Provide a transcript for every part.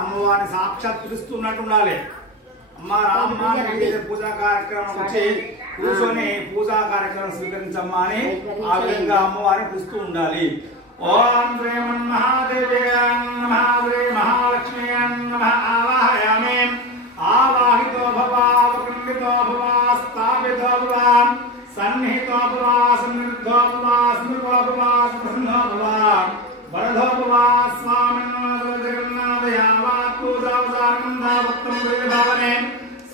అమ్మవారిని సాక్షాత్ పిలుస్తున్నట్టు ఉండాలి. అమ్మ రామ్మ పూజా కార్యక్రమం వచ్చి కూర్చొని పూజా కార్యక్రమం స్వీకరించమ్మా అని ఆ విధంగా అమ్మవారిని పిలుస్తూ ఉండాలి. ఓం శ్రీ మహాదేవి నమః శ్రీ మహాలక్ష్మి నమః ఆవాహయామి. ఆవాహితో భవ అవకుంఠితో భవ స్థాపితో భవ సన్నిహితో భవ సన్నిధో భవ స్మృతో భవ ప్రసన్నో భవ వరదో భవ స్వామిన్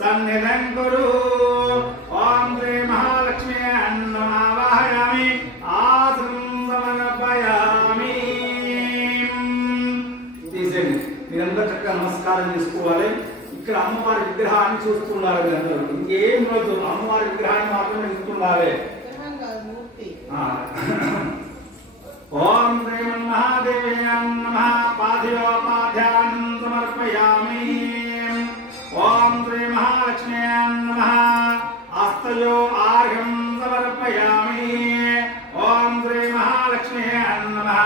సన్నిధం కురు. ఓం శ్రీ మహాలక్ష్మి ఆవాహయామి ఆసనం సమర్పయామి. తీసేయండి. మీరందరూ చక్కగా నమస్కారం చేసుకోవాలి. ఇక్కడ అమ్మవారి విగ్రహాన్ని చూస్తుండాలి. మీరందరూ ఇంకేం వద్దు, అమ్మవారి విగ్రహాన్ని మాత్రమే చూస్తుండాలి. ఓం శ్రీ మహాదేవి నమః పాద్యోపాధ్యానం సమర్పయామి. ఓం శ్రీ మహాలక్ష్మి నమః ఆస్తయో ఆర్ఘం సమర్పయామి. ఓం శ్రీ మహాలక్ష్మి నమః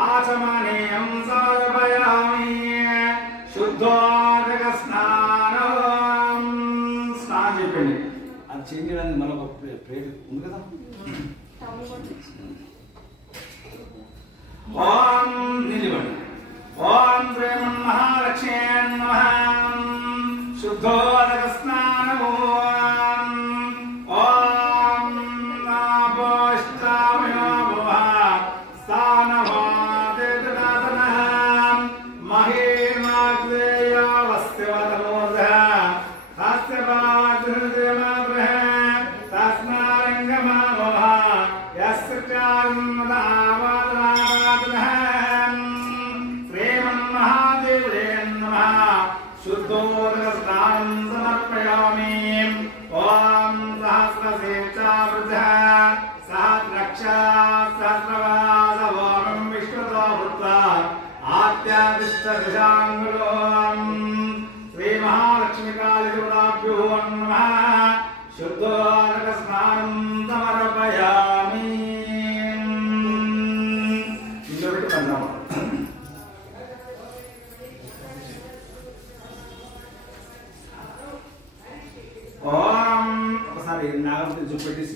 ఆచమనీయం సమర్పయామి. శుద్ధోదక స్నానం చెప్పండి. అది చేయడానికి మనకు ప్రేరేపణ ఉంది కదా. ఓం నిలివండి. ఓం శ్రీ మహాలక్ష్మి నమః శుద్ధోదక స్నానము. ఓం నాపోష్టామయోభవ స్థానమాదేతనాతనః మహేర్మాగ్రేయవస్యవదమోదః హాస్యపాదృహృదయమాగ్రహ తస్మారంగమామోహ యస్కృత్యాన్మదావాదనావాదనః. శ్రీమన్మహాదేవే నమః శుద్ధోదక స్నానం సమర్పయామి. ఓం సహస్రశీర్షావృద్ధ సహస్రక్షా సహస్రవాస ఓం విష్ణుతో భూత్వా ఆత్యాదిష్టదశాంగులో శ్రీ మహాలక్ష్మీకాళిదేవతాభ్యో నమః. శుద్ధోదక స్నానం సమర్పయామి. ఇంకొకటి పంచామం. ఓం ఒకసారి నాగం చూపెట్టేసి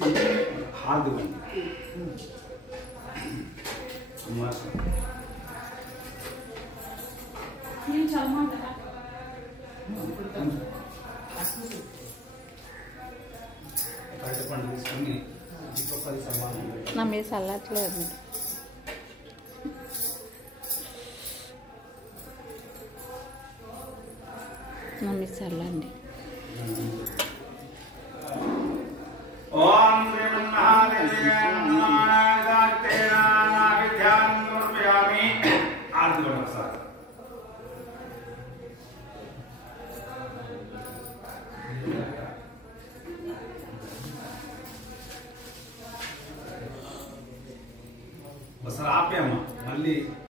హార్దివ్వండి. తీసుకొని నా మీద చల్లట్లేదు. నా మీద చల్లండి. ఓం శ్రీ మహాదేవి సమర్పయామి. ఆర్తివ్వండి ఒకసారి. ఒకసారి ఆపేయమ్మా మళ్ళీ